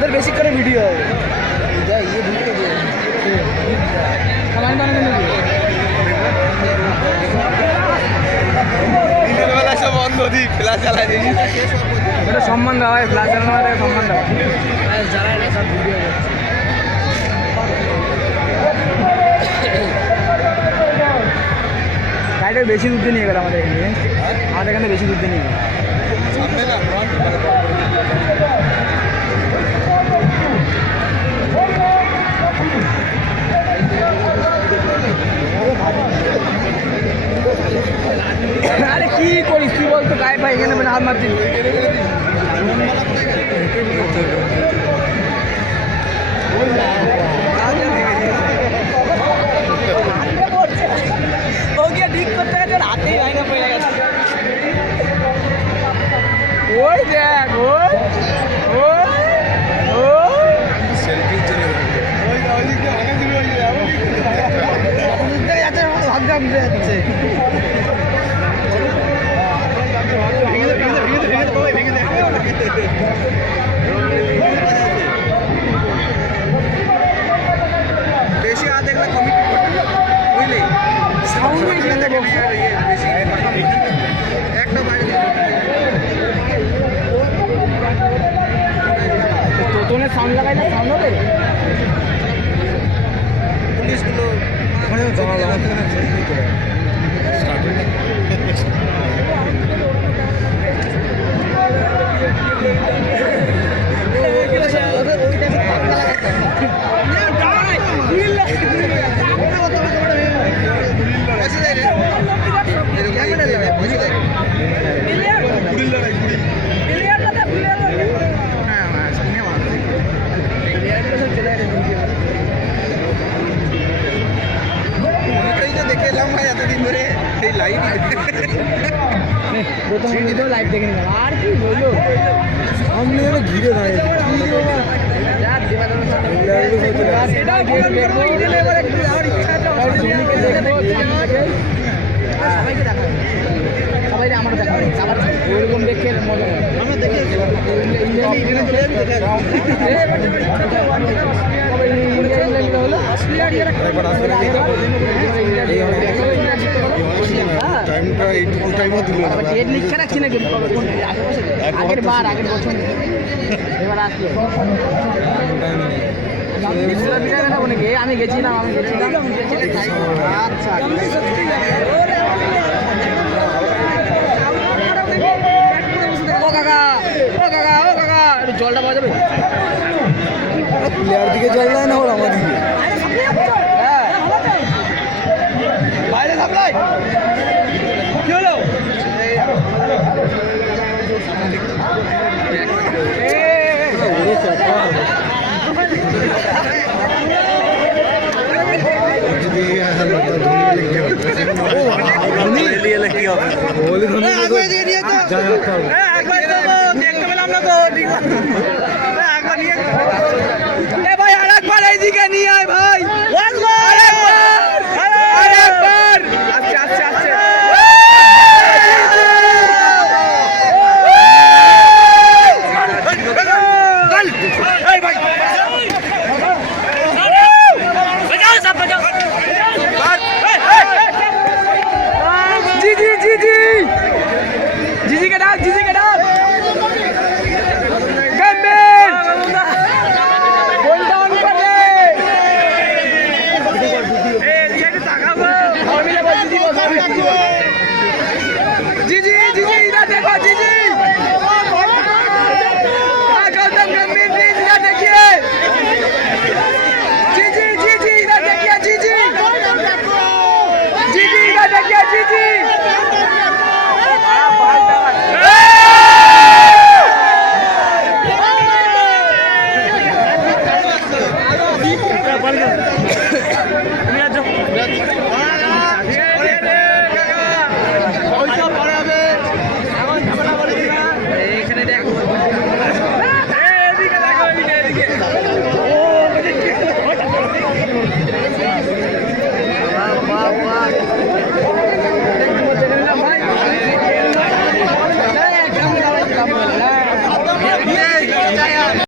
তোদের বেশি করে ভিডিও হবে সম্মান দেওয়া হয় ফ্লাশ চালানো সম্মান দেওয়া যারা সব ভিডিও গাড়িটা বেশি দূর নিয়ে গেল আমাদের এখানে বেশি দূর নিয়ে গেল আরে কি করিস তুই বলতো গায়ে ভাই এখানে মানে হাত মারছিস ঠিক করতে গেছে হাতেই ভাইনা পড়ে গেছে ওই দেখ ওই যাচ্ছে বেশি হাত দেখলে কমিটি বুঝলি একটা বাইরে তোতনের সাউন্ড লাগাইলে সাউন্ড হবে পুলিশগুলো দেখে এলাম ভাই এতদিন ধরে এই লাইভ লাইভ দেখে নিলাম আর কি বললো সামনে ঘিরে দাঁড়িয়ে সবাইকে দেখা সবাই আমার দেখা ওরকম দেখে মজা আমরা দেখে আগের বছর এবার আসলো আমি গেছিলাম আচ্ছা ও কাকা একটু জলটা পাওয়া যাবে প্লেয়ার দিকে জল দেয় না ওরা আমার দিকে বাইরে সাপ্লাই কি হলো